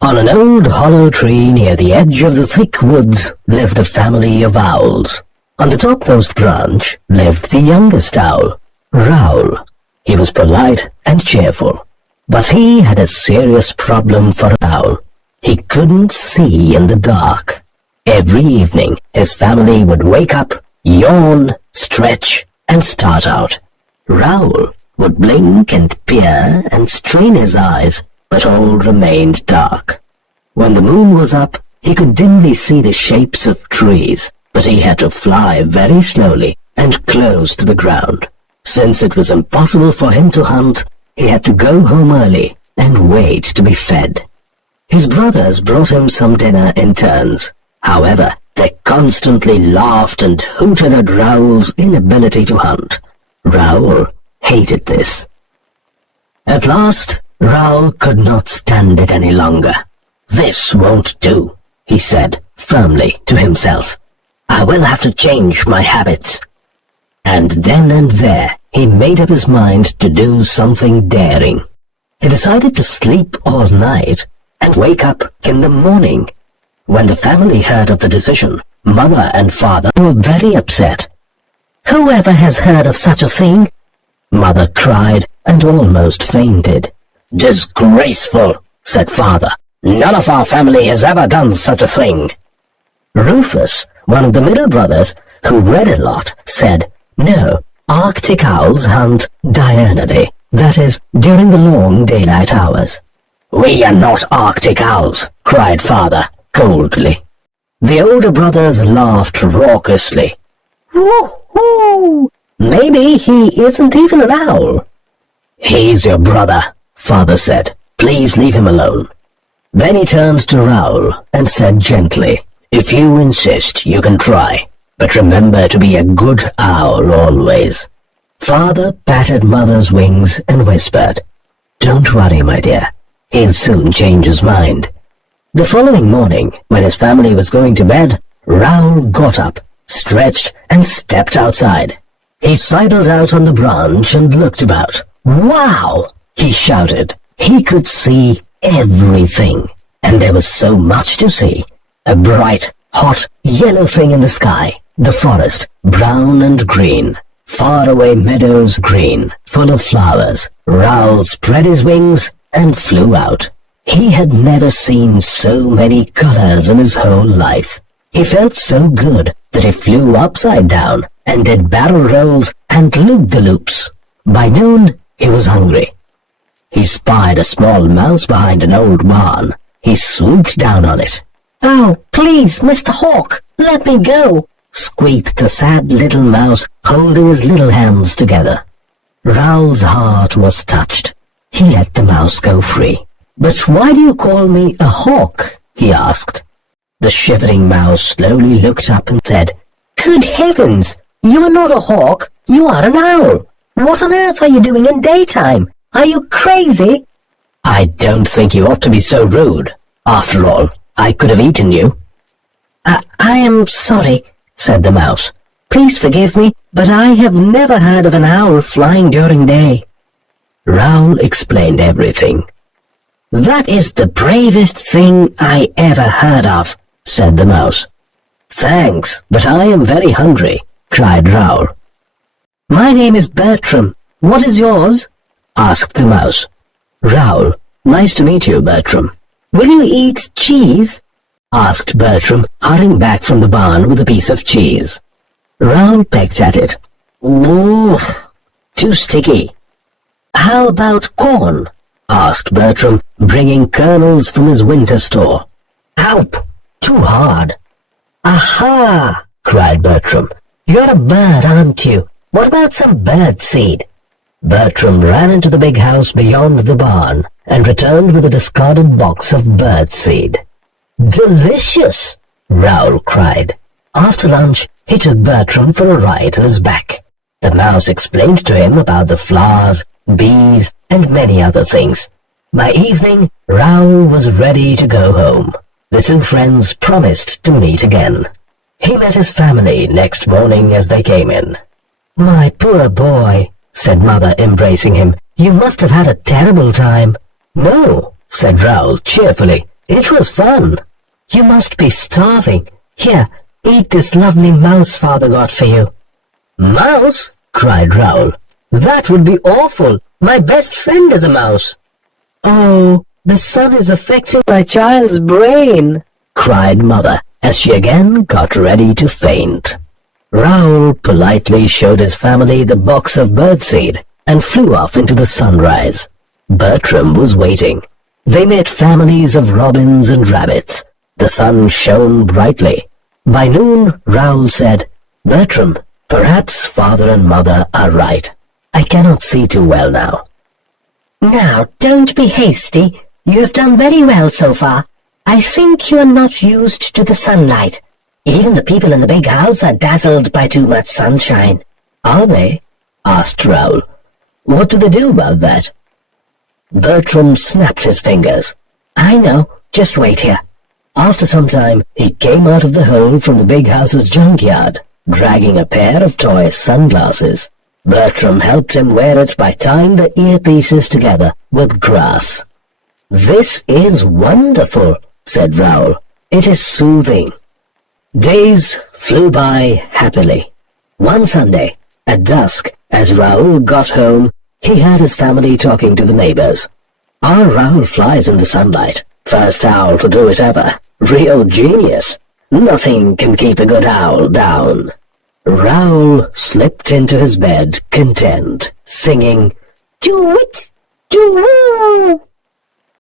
On an old hollow tree near the edge of the thick woods lived a family of owls. On the topmost branch lived the youngest owl, Raoul. He was polite and cheerful, but he had a serious problem for an owl. He couldn't see in the dark. Every evening, his family would wake up, yawn, stretch, and start out. Raoul would blink and peer and strain his eyes, but all remained dark. When the moon was up, he could dimly see the shapes of trees, but he had to fly very slowly and close to the ground. Since it was impossible for him to hunt, he had to go home early and wait to be fed. His brothers brought him some dinner in turns. However, they constantly laughed and hooted at Raoul's inability to hunt. Raoul hated this. At last, Raoul could not stand it any longer. "This won't do," he said firmly to himself. "I will have to change my habits." And then and there, he made up his mind to do something daring. He decided to sleep all night and wake up in the morning. When the family heard of the decision, Mother and Father were very upset. "Whoever has heard of such a thing?" Mother cried and almost fainted. "Disgraceful," said Father. "None of our family has ever done such a thing." Rufus, one of the middle brothers, who read a lot, said, "No, Arctic owls hunt diurnally, that is, during the long daylight hours." "We are not Arctic owls," cried Father, coldly. The older brothers laughed raucously. "Woo-hoo! Maybe he isn't even an owl." "He's your brother," Father said. "Please leave him alone." Then he turned to Raoul and said gently, "If you insist, you can try, but remember to be a good owl always." Father patted Mother's wings and whispered, "Don't worry, my dear. He'll soon change his mind." The following morning, when his family was going to bed, Raoul got up, stretched, and stepped outside. He sidled out on the branch and looked about. "Wow!" he shouted. He could see everything, and there was so much to see. A bright, hot, yellow thing in the sky, the forest, brown and green, faraway meadows green, full of flowers. Raoul spread his wings and flew out. He had never seen so many colors in his whole life. He felt so good that he flew upside down and did barrel rolls and loop-the-loops. By noon, he was hungry. He spied a small mouse behind an old barn. He swooped down on it. "Oh, please, Mr. Hawk, let me go," squeaked the sad little mouse, holding his little hands together. Raoul's heart was touched. He let the mouse go free. "But why do you call me a hawk?" he asked. The shivering mouse slowly looked up and said, "Good heavens! You are not a hawk, you are an owl. What on earth are you doing in daytime? Are you crazy?" "I don't think you ought to be so rude. After all, I could have eaten you." I am sorry," said the mouse. "Please forgive me, but I have never heard of an owl flying during day." Raoul explained everything. "That is the bravest thing I ever heard of," said the mouse. "Thanks, but I am very hungry," cried Raoul. "My name is Bertram. What is yours?" asked the mouse. "Raoul, nice to meet you, Bertram." "Will you eat cheese?" asked Bertram, hurrying back from the barn with a piece of cheese. Raoul pecked at it. "Ooh, too sticky." "How about corn?" asked Bertram, bringing kernels from his winter store. "Oup, too hard." "Aha!" cried Bertram. "You're a bird, aren't you? What about some bird seed?" Bertram ran into the big house beyond the barn and returned with a discarded box of bird seed. "Delicious!" Raoul cried. After lunch, he took Bertram for a ride on his back. The mouse explained to him about the flowers, bees, and many other things. By evening, Raoul was ready to go home. The two friends promised to meet again. He met his family next morning as they came in. "My poor boy," said Mother, embracing him. "You must have had a terrible time." "No," said Raoul cheerfully. "It was fun." "You must be starving. Here, eat this lovely mouse Father got for you." "Mouse?" cried Raoul. "That would be awful. My best friend is a mouse." "Oh, the sun is affecting my child's brain," cried Mother, as she again got ready to faint. Raoul politely showed his family the box of birdseed and flew off into the sunrise. Bertram was waiting. They met families of robins and rabbits. The sun shone brightly. By noon, Raoul said, "Bertram, perhaps Father and Mother are right. I cannot see too well now." "Now, don't be hasty. You have done very well so far. I think you are not used to the sunlight. Even the people in the big house are dazzled by too much sunshine." "Are they?" asked Raoul. "What do they do about that?" Bertram snapped his fingers. "I know. Just wait here." After some time, he came out of the hole from the big house's junkyard, dragging a pair of toy sunglasses. Bertram helped him wear it by tying the earpieces together with grass. "This is wonderful," said Raoul. "It is soothing." Days flew by happily. One Sunday, at dusk, as Raoul got home, he heard his family talking to the neighbors. "Our Raoul flies in the sunlight. First owl to do it ever. Real genius. Nothing can keep a good owl down." Raoul slipped into his bed content, singing, "Do it! Do!"